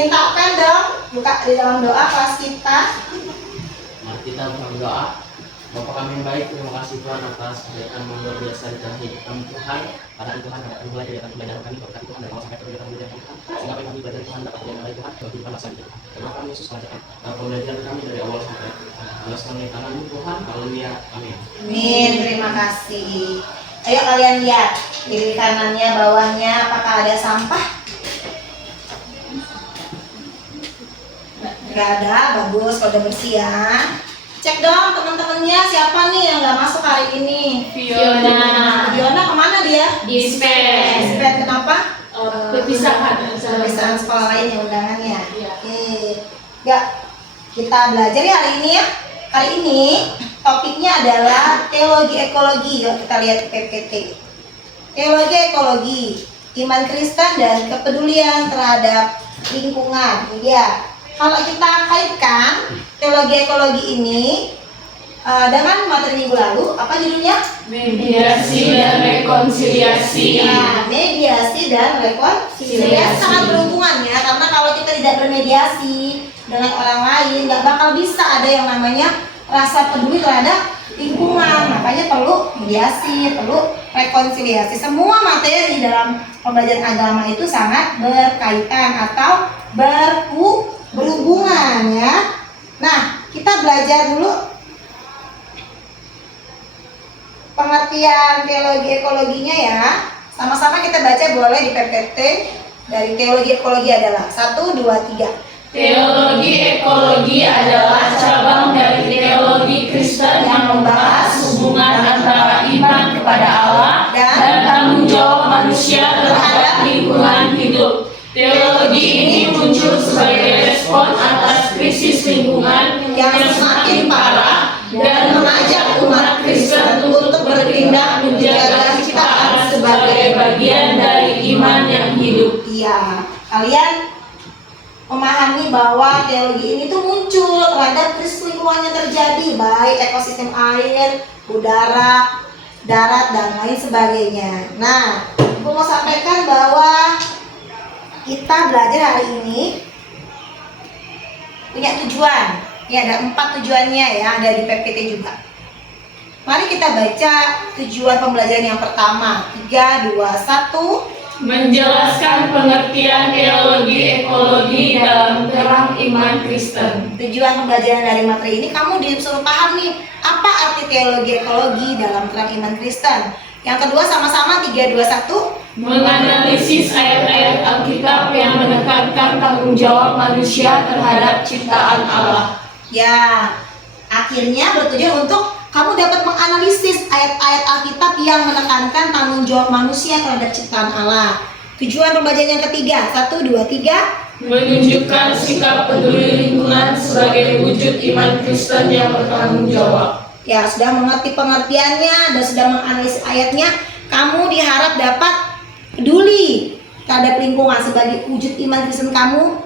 Dimintakan dong, buka di dalam doa kelas kita. Mari kita berdoa. Bapa kami yang baik, terima kasih Tuhan atas kegiatan yang luar biasa di dalam hidup kami Tuhan. Pada Tuhan dapat mulai kegiatan pembelajaran kami, berkati Tuhan dari awal sampai kegiatan pembelajaran kami Tuhan. Sehingga apa yang kami belajar Tuhan dapat yang baik Tuhan, bagi kita masa hidup. Terima kasih Yesus mengajarkan pembelajaran kami dari awal sampai jelaskan di tangan-Mu Tuhan. Haleluya, amin. Amin, terima kasih. Ayo kalian lihat kiri kanannya, bawahnya, apakah ada sampah? Gak ada, bagus, pada bersih ya. Cek dong teman-temannya siapa nih yang nggak masuk hari ini? Fiona. Fiona kemana dia? Dispens. Dispens kenapa? Perpisahan. Perpisahan sekolah lain ya undangannya. Iya. Oke. Ya, kita belajar ya hari ini ya. Hari ini topiknya adalah teologi ekologi. Yuk kita lihat PPT. Teologi ekologi, iman Kristen dan kepedulian terhadap lingkungan. Ini dia. Kalau kita kaitkan teologi ekologi ini dengan materi minggu lalu, apa judulnya? Mediasi dan rekonsiliasi. Nah, mediasi dan rekonsiliasi sangat berhubungan ya, karena kalau kita tidak bermediasi dengan orang lain, nggak bakal bisa ada yang namanya rasa peduli terhadap lingkungan. Makanya perlu mediasi, perlu rekonsiliasi. Semua materi dalam pembelajaran agama itu sangat berkaitan atau berhubungan ya. Nah, kita belajar dulu pengertian teologi ekologinya ya. Sama-sama kita baca boleh di PPT. Dari teologi ekologi adalah 1, 2, 3. Teologi ekologi adalah cabang dari teologi Kristen yang membahas hubungan antara iman kepada Allah dan tanggung jawab manusia terhadap lingkungan hidup. Teologi ini muncul sebagai respon atas krisis lingkungan yang semakin parah dan mengajak umat Kristen untuk bertindak menjaga ciptaan sebagai bagian dari iman yang hidup. Iya, kalian memahami bahwa teologi ini tuh muncul terhadap krisis lingkungan yang terjadi, baik ekosistem air, udara, darat, dan lain sebagainya. Nah, aku mau sampaikan bahwa kita belajar hari ini punya tujuan. Ya, ada 4 tujuannya ya, ada di PPT juga. Mari kita baca tujuan pembelajaran yang pertama. 3, 2, 1. Menjelaskan pengertian teologi ekologi dalam terang iman Kristen. Tujuan pembelajaran dari materi ini kamu disuruh paham nih, apa arti teologi ekologi dalam terang iman Kristen. Yang kedua sama-sama 3, 2, 1. Menganalisis ayat-ayat Alkitab yang menekankan tanggung jawab manusia terhadap ciptaan Allah. Ya, akhirnya bertujuan untuk kamu dapat menganalisis ayat-ayat Alkitab yang menekankan tanggung jawab manusia terhadap ciptaan Allah. Tujuan pembelajaran yang ketiga, 1, 2, 3. Menunjukkan sikap peduli lingkungan sebagai wujud iman Kristen yang bertanggung jawab. Ya, sudah mengerti pengertiannya dan sudah menganalisis ayatnya, kamu diharap dapat peduli terhadap lingkungan sebagai wujud iman Kristen kamu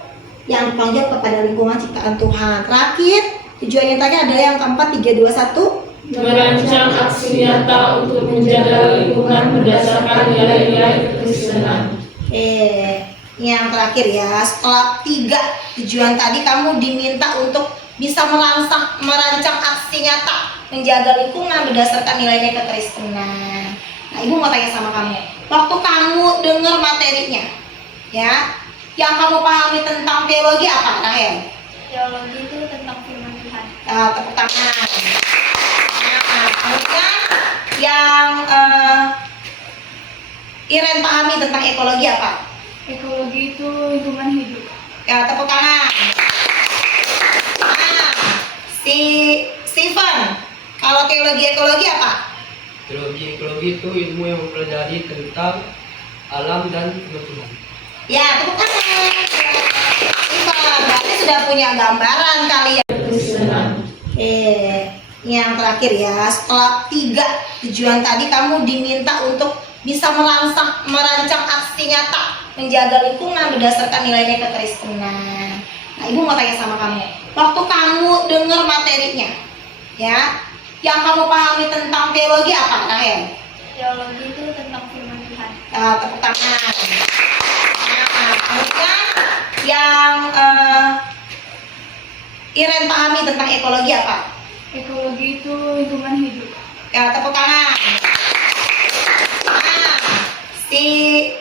yang bertanggung jawab kepada lingkungan ciptaan Tuhan. Terakhir, tujuan yang terakhir adalah yang keempat, 3, 2, 1. Merancang aksi nyata untuk menjaga lingkungan berdasarkan nilai-nilai kekristenan. Yang terakhir ya, setelah 3 tujuan tadi kamu diminta untuk bisa merancang aksi nyata menjaga lingkungan berdasarkan nilai-nilai kekristenan. Nah, ibu mau tanya sama kamu, waktu kamu dengar materinya ya, yang kamu pahami tentang teologi apa, Rahel? Teologi itu tentang firman Tuhan. Tepuk tangan. Nah, kemudian yang Iren pahami tentang ekologi apa? Ekologi itu lingkungan hidup. Ya, tepuk tangan. Nah, si Steven, kalau teologi ekologi apa? Teologi ekologi itu ilmu yang mempelajari tentang alam dan Tuhan. Ya, tepuk tangan. Steven, berarti sudah punya gambaran kali ya. Yang terakhir ya, setelah 3 tujuan tadi kamu diminta untuk bisa merancang aksi nyata menjaga lingkungan berdasarkan nilai-nilai kekristenan. Nah, ibu mau tanya sama kamu, waktu kamu dengar materinya ya, yang kamu pahami tentang teologi apa, Rahel? Teologi itu tentang firman Tuhan. Tepuk tangan. Nah, kemudian yang Iren pahami tentang ekologi apa? Ekologi itu lingkungan hidup. Ya, tepuk tangan. Nah, si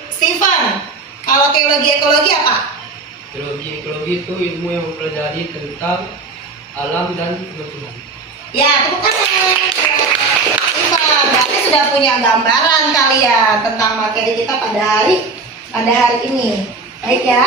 Steven, kalau teologi ekologi apa? Teologi ekologi itu ilmu yang mempelajari tentang alam dan kebersihan. Ya, tepuk tangan. Steven, berarti sudah punya gambaran kalian tentang materi kita pada hari ini. Baik ya,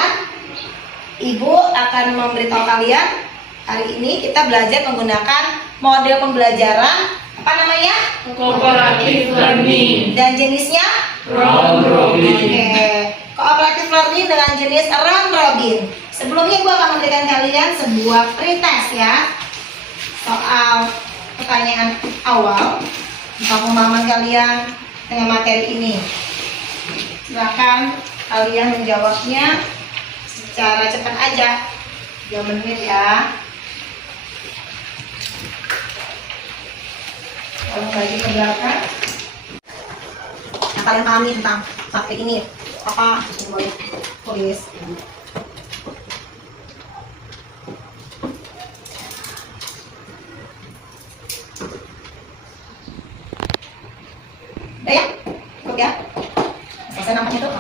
Ibu akan memberitahu kalian. Hari ini kita belajar menggunakan model pembelajaran apa namanya? Cooperative learning. Dan jenisnya? Round robin. Oke. Cooperative learning dengan jenis round robin. Sebelumnya gue akan memberikan kalian sebuah pretest ya. Soal pertanyaan awal tentang pemahaman kalian dengan materi ini. Silakan kalian menjawabnya secara cepat aja. 2 menit ya. Kalau lagi ke belakang, nah, kalian pahami tentang materi ini apa? Boleh tulis. Udah ya? Cukup ya? Selesai nampaknya tuh.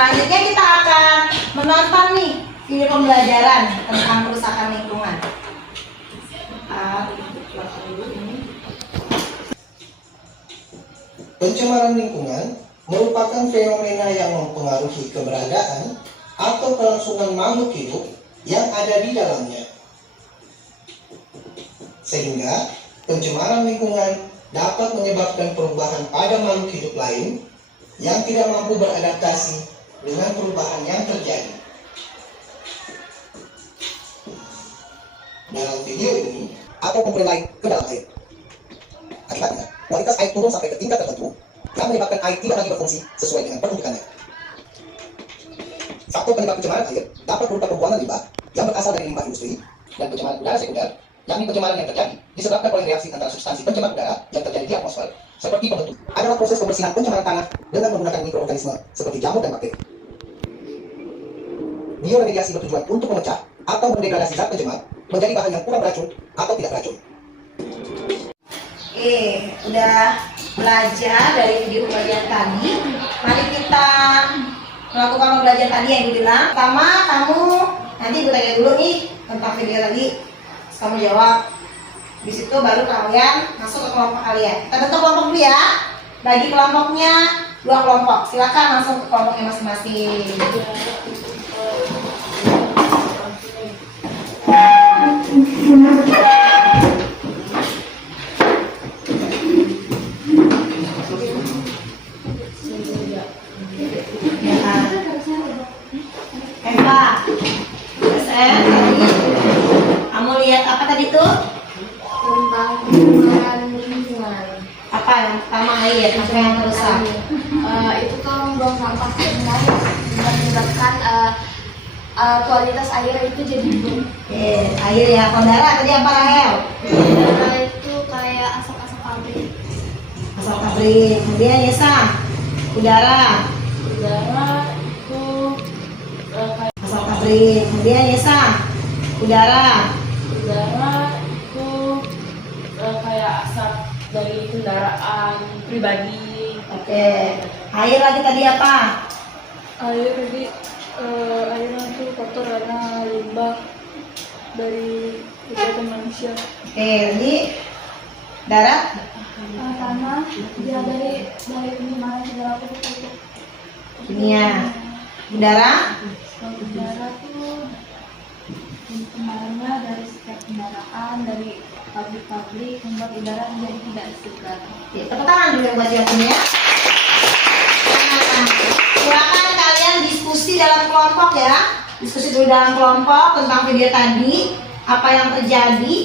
Selanjutnya kita akan menonton nih video pembelajaran tentang kerusakan lingkungan. Pencemaran lingkungan merupakan fenomena yang mempengaruhi keberadaan atau kelangsungan makhluk hidup yang ada di dalamnya. Sehingga pencemaran lingkungan dapat menyebabkan perubahan pada makhluk hidup lain yang tidak mampu beradaptasi dengan perubahan yang terjadi. Dalam video ini, atau komponen lain ke dalam air. Akibatnya, kualitas air turun sampai ke tingkat tertentu yang menyebabkan air tidak lagi berfungsi sesuai dengan peruntukannya. Faktor penyebab pencemaran air dapat berupa pembuangan limbah yang berasal dari limbah industri dan pencemaran udara sekunder, yakni pencemaran yang terjadi disebabkan oleh reaksi antara substansi pencemar udara yang terjadi di atmosfer, seperti pembentuk. Adalah proses pembersihan pencemaran tanah dengan menggunakan mikroorganisme seperti jamur dan bakteri. Bioremediasi bertujuan untuk memecah atau mendegradasi zat pencemar menjadi bahan yang kurang beracun atau tidak beracun. Udah belajar dari video pembelajaran tadi. Mari kita melakukan pembelajaran tadi yang dibilang. Pertama, kamu nanti gue tanya dulu nih tentang video tadi. Kamu jawab. Di situ baru kalian masuk ke kelompok kalian. Kita bentuk kelompok dulu ya. Bagi kelompoknya 2 kelompok. Silakan langsung ke kelompoknya masing-masing. Eva, SN, kamu lihat apa tadi tuh? Tentang pencemaran lingkungan. Apa yang pertama air, apa yang rusak? Itu tuh membuang sampah sembarangan yang menyebabkan kualitas air itu jadi buruk. Air ya. Saudara tadi apa Rahel? Itu kayak asap-asap pabrik. Asap pabrik. Kemudian Yesa, udara. Udara itu kayak Asap pabrik. Kemudian Yesa, udara. udara itu kayak asap dari kendaraan pribadi. Oke. Air lagi tadi apa? Air tadi airnya itu kotor karena limbah dari kegiatan manusia. Oke, tadi darat. Tanah dia dari pencemaran segala itu. Kimia. Udara. Udara tuh pencemarannya dari setiap kendaraan, dari pabrik-pabrik membuat udara menjadi tidak segar. Tepuk tangan dulu yang buat jawabnya ya. Nah, silakan kalian diskusi dalam kelompok ya. Diskusi dulu dalam kelompok tentang video tadi, apa yang terjadi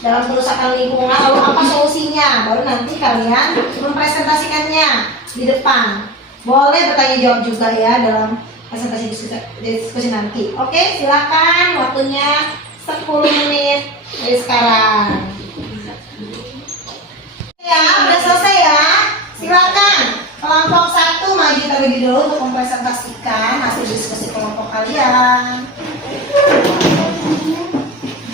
dalam kerusakan lingkungan, lalu apa solusinya. Baru nanti kalian mempresentasikannya di depan. Boleh bertanya jawab juga ya dalam presentasi diskusi nanti. Oke, silakan waktunya 10 menit dari sekarang. Ya, udah selesai ya. Silakan kelompok 1 maju terlebih dulu untuk mempresentasikan hasil diskusi kelompok kalian.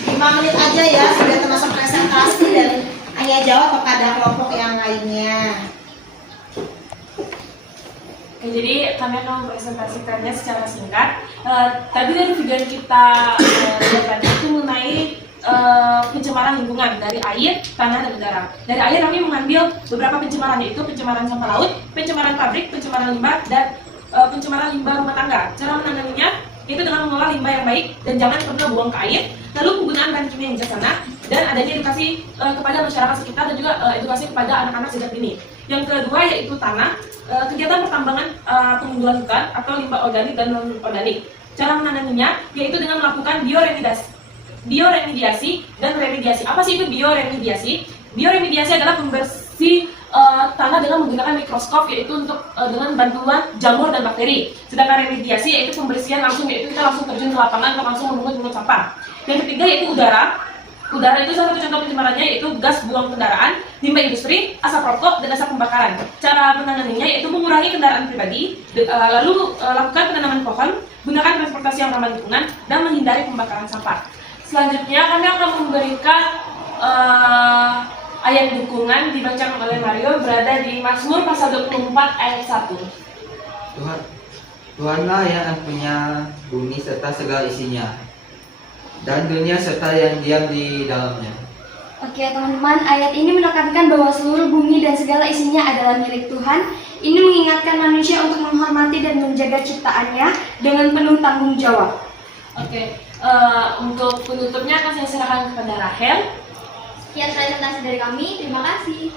5 menit aja ya, sudah termasuk presentasi dan hanya jawab kepada kelompok yang lainnya. Oke, jadi kami akan mempresentasikannya secara singkat. Tadi dari video yang kita lihat tadi itu mengenai pencemaran lingkungan dari air, tanah, dan udara. Dari air kami mengambil beberapa pencemaran, yaitu pencemaran sampah laut, pencemaran pabrik, pencemaran limbah, dan pencemaran limbah rumah tangga. Cara menanganinya itu dengan mengolah limbah yang baik dan jangan pernah buang ke air, lalu penggunaan bahan kimia yang bijaksana, dan adanya edukasi kepada masyarakat sekitar dan juga edukasi kepada anak-anak sejak dini. Yang kedua yaitu tanah, kegiatan pertambangan penggundulan hutan atau limbah organik dan non organik. Cara menanganinya yaitu dengan melakukan bioremediasi dan remediasi. Apa sih itu bioremediasi? Bioremediasi adalah pembersih tanah dengan menggunakan mikroskop, yaitu untuk dengan bantuan jamur dan bakteri. Sedangkan remediasi yaitu pembersihan langsung, yaitu kita langsung terjun ke lapangan atau langsung memungut sampah. Yang ketiga yaitu udara. Udara itu salah satu contoh pencemarannya yaitu gas buang kendaraan, limbah industri, asap rokok, dan asap pembakaran. Cara menanganinya yaitu mengurangi kendaraan pribadi, lalu lakukan penanaman pohon, gunakan transportasi yang ramah lingkungan, dan menghindari pembakaran sampah. Selanjutnya kami akan memberikan ayat dukungan dibacakan oleh Mario, berada di Mazmur pasal 24 ayat 1. Tuhanlah yang punya bumi serta segala isinya, dan dunia serta yang diam di dalamnya. Oke teman-teman, ayat ini menekankan bahwa seluruh bumi dan segala isinya adalah milik Tuhan. Ini mengingatkan manusia untuk menghormati dan menjaga ciptaannya dengan penuh tanggung jawab. Oke, untuk penutupnya akan saya serahkan kepada Rahel. Sekian presentasi dari kami, terima kasih.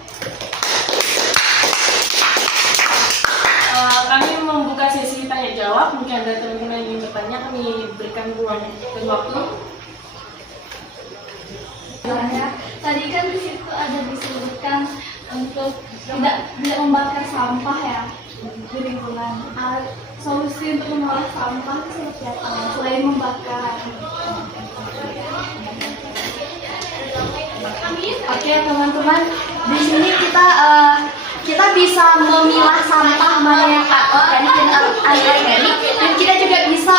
Kami membuka sesi tanya jawab. Mungkin ada teman-teman yang ingin bertanya, kami berikan ruang dan waktu. Tadi kan di situ ada disebutkan untuk tidak membakar sampah ya di lingkungan. Solusi untuk mengolah sampah itu seperti apa selain membakar? Oke teman-teman, di sini kita bisa memilah sampah mana yang organik dan anorganik, dan kita juga bisa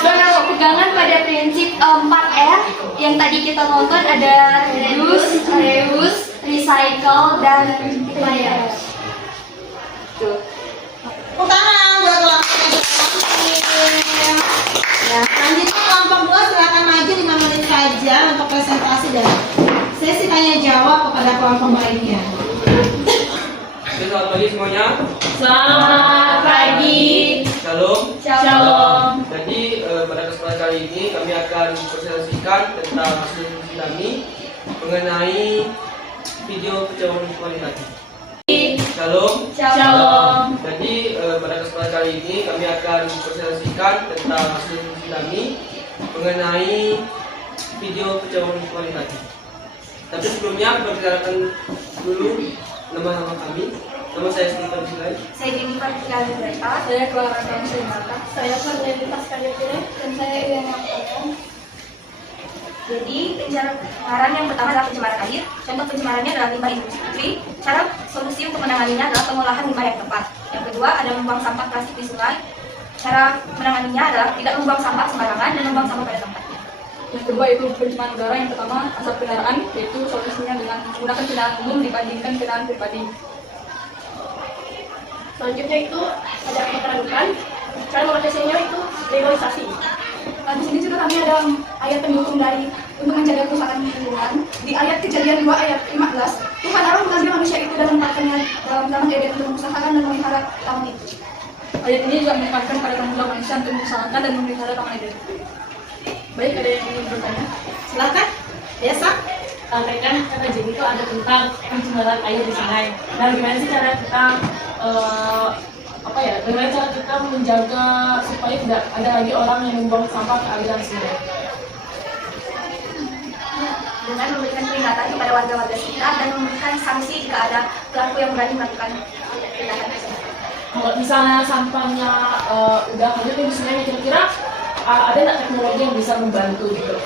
berpegangan pada prinsip 4R yang tadi kita nonton, ada reuse, recycle, dan reuse. Tepuk tangan buat kelompok yang ya, selanjutnya kelompok 2 silakan maju 5 menit saja untuk presentasi dan sesi tanya jawab kepada kelompok lainnya. Selamat pagi semuanya. Selamat pagi. Shalom. Shalom. Jadi pada kesempatan kali ini kami akan presentasikan tentang hasil kami mengenai video pencemaran kualitatif. Shalom. Shalom. Jadi pada kesempatan kali ini kami akan presentasikan tentang hasil kami mengenai video pencemaran kualitatif. Tapi sebelumnya perkenalkan dulu nama kami. Nama saya Stephen Silai. Saya Jennifer Fikali Berta. Saya Clara Kansenata. Saya Ferdinand Kayakire. Dan saya Iliana Kayakire. Jadi pencemaran yang pertama adalah pencemaran air. Contoh pencemarannya adalah limbah industri. Cara solusi untuk menanganinya adalah pengolahan limbah yang tepat. Yang kedua ada membuang sampah plastik di sungai. Cara menanganinya adalah tidak membuang sampah sembarangan dan membuang sampah pada tempatnya. Yang kedua itu pencemaran udara. Yang pertama asap kendaraan, yaitu solusinya dengan menggunakan kendaraan umum dibandingkan kendaraan pribadi. Selanjutnya itu ada kebakaran hutan. Cara mengatasinya itu legalisasi. Di sini juga kami ada ayat pendukung dari untuk menjaga kerusakan lingkungan. Di ayat Kejadian 2 ayat 15, Tuhan Allah mengambil manusia itu dan menempatkannya dalam zaman Eden untuk mengusahakan dan memelihara taman itu. Ayat ini juga menekankan pada tanggung jawab manusia untuk mengusahakan dan memelihara taman Eden. Baik, ada yang ingin bertanya? Silakan. Desa. Tadi kan kata Jenny itu ada tentang pencemaran air di sungai. Nah, gimana sih cara kita bagaimana cara kita menjaga supaya tidak ada lagi orang yang membuang sampah ke aliran sungai? Dengan memberikan peringatan kepada warga-warga sekitar dan memberikan sanksi jika ada pelaku yang berani melakukan tindakan tersebut. Kalau misalnya sampahnya udah hanyut di sungai, kira-kira ada nggak teknologi yang bisa membantu gitu?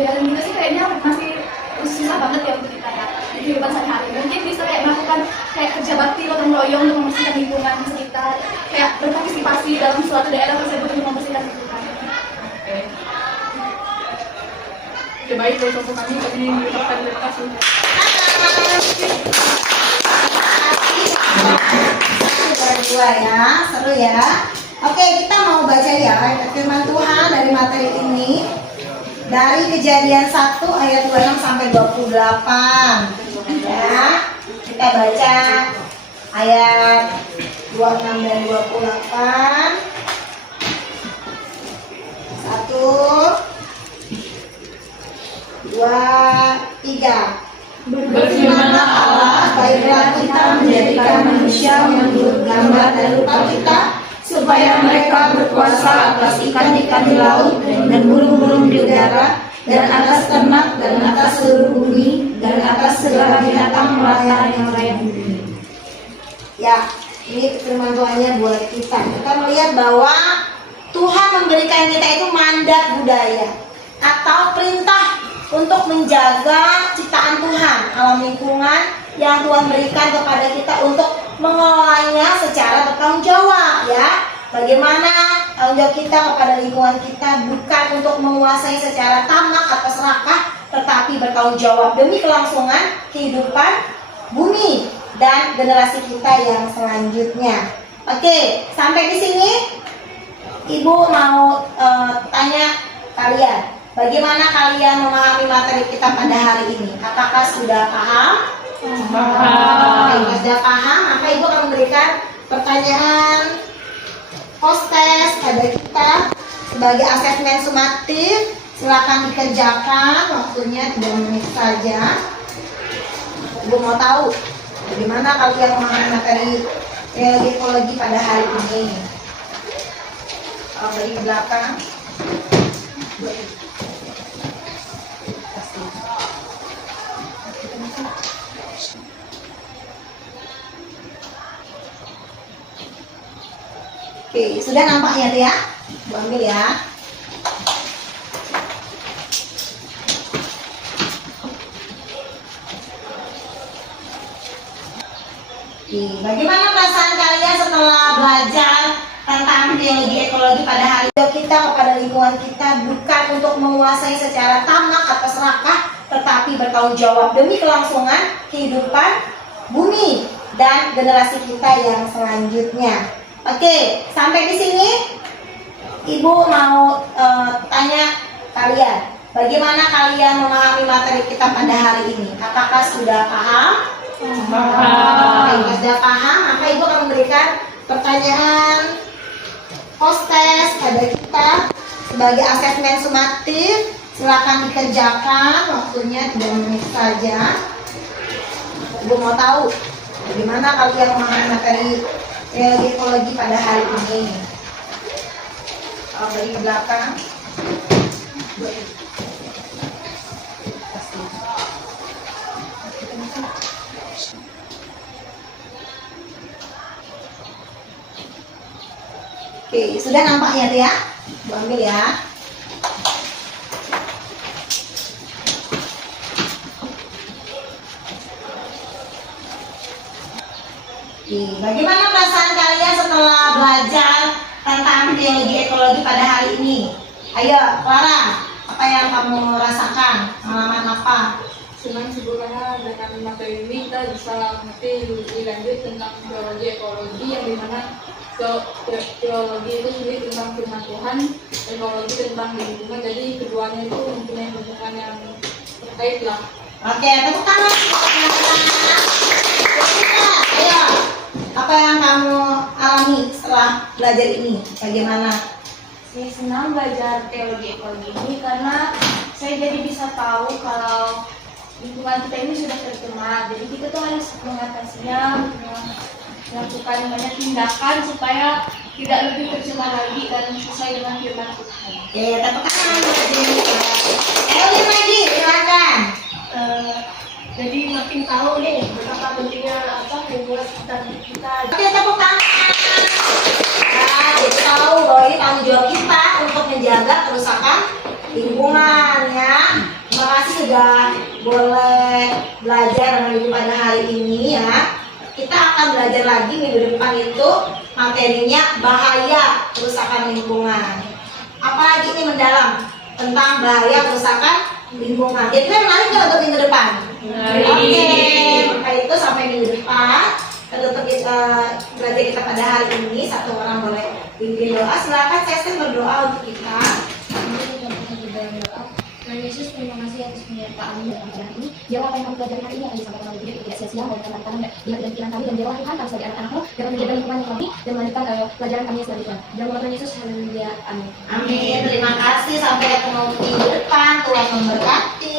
modern gitu sih kayaknya masih susah banget ya untuk kita ya di kehidupan sehari-hari. Mungkin bisa kayak melakukan kayak kerja bakti gotong royong untuk membersihkan lingkungan sekitar, kayak berpartisipasi dalam suatu daerah tersebut untuk membersihkan lingkungan. Ya baik, dari contoh kami mengucapkan terima kasih. Berdua ya, seru ya. Oke, kita mau baca ya firman Tuhan dari materi ini dari Kejadian 1 ayat 26 sampai 28. Ya, kita baca ayat 26 dan 28. 1 2 3. Berfirmanlah Allah, baiklah kita menjadikan manusia menurut gambar dan rupa kita, supaya mereka berkuasa atas ikan-ikan di laut dan burung-burung di udara, dan atas ternak dan atas seluruh bumi, dan atas segala binatang melata yang layak di bumi. Ya, ini firman Tuhannya buat kita. Kita melihat bahwa Tuhan memberikan kita itu mandat budaya atau perintah untuk menjaga ciptaan Tuhan, alam lingkungan yang Tuhan berikan kepada kita untuk mengelolanya secara bertanggung jawab ya. Bagaimana tanggung jawab kita kepada lingkungan kita bukan untuk menguasai secara tamak atau serakah, tetapi bertanggung jawab demi kelangsungan kehidupan bumi dan generasi kita yang selanjutnya. Oke, sampai di sini Ibu mau tanya kalian, bagaimana kalian memahami materi kita pada hari ini? Apakah sudah paham? Oke, sudah paham, maka Ibu akan memberikan pertanyaan hostess pada kita sebagai asesmen sumatif. Silakan dikerjakan, waktunya 3 menit saja. Ibu mau tahu bagaimana kalian memahami materi ekologi pada hari ini. Dari ke belakang. Oke, sudah nampaknya tuh ya. Bu ambil ya. Oke, bagaimana perasaan kalian setelah belajar tentang teologi ekologi pada hari ini? Kita kepada lingkungan kita bukan untuk menguasai secara tamak atau serakah, tetapi bertanggung jawab demi kelangsungan kehidupan bumi dan generasi kita yang selanjutnya. Oke, sampai di sini Ibu mau tanya kalian, bagaimana kalian memahami materi kita pada hari ini? Apakah sudah paham? Oke, sudah paham, maka Ibu akan memberikan pertanyaan hostess pada kita sebagai asesmen sumatif. Silakan dikerjakan, waktunya 3 menit saja. Ibu mau tahu bagaimana kalian memahami materi ekologi pada hari ini. Dari belakang. Oke, sudah nampaknya tuh ya. Bu ambil ya. Bagaimana perasaan kalian setelah belajar tentang teologi ekologi pada hari ini? Ayo, Clara, apa yang kamu rasakan? Pengalaman apa? Senang sih Bu, karena dengan materi ini kita bisa mengerti lebih lanjut tentang teologi ekologi, yang dimana teologi itu sendiri tentang firman Tuhan, ekologi tentang lingkungan, jadi keduanya itu mempunyai hubungan yang terkait lah. Oke, tepuk tangan. Ayo, apa yang kamu alami setelah belajar ini? Bagaimana? Saya senang belajar teologi ekologi ini karena saya jadi bisa tahu kalau lingkungan kita ini sudah tercemar. Jadi kita tuh harus mengatasinya, melakukan banyak tindakan supaya tidak lebih tercemar lagi dan sesuai dengan firman Tuhan. Oke, tepuk tangan. Elin lagi, silakan. Jadi makin tahu nih betapa pentingnya lingkungan sekitar kita. Oke, tepuk tangan. Nah, jadi tahu bahwa ini tanggung jawab kita untuk menjaga kerusakan lingkungan ya. sudah boleh belajar pada hari ini ya. Kita akan belajar lagi minggu depan itu materinya bahaya kerusakan lingkungan. Apalagi ini mendalam tentang bahaya kerusakan lingkungan. Jadi menarik nggak untuk minggu depan? Oke, maka itu sampai minggu depan. Untuk belajar kita pada hari ini, satu orang boleh pimpin doa. Silakan saya berdoa untuk kita. Tuhan Yesus, terima kasih atas penyertaan dalam acara ini. Biarlah apa yang kami pelajari hari ini akan disampaikan oleh Beliau tidak sia-sia, melakukan tangan di hati dan pikiran kami, dan biarlah Tuhan kami sebagai anak-anak-Mu dapat menjaga lingkungan yang kami dan melanjutkan pelajaran kami selanjutnya. Dalam nama Tuhan Yesus, haleluya, amin. Amin. Terima kasih. Sampai ketemu minggu depan. Tuhan memberkati.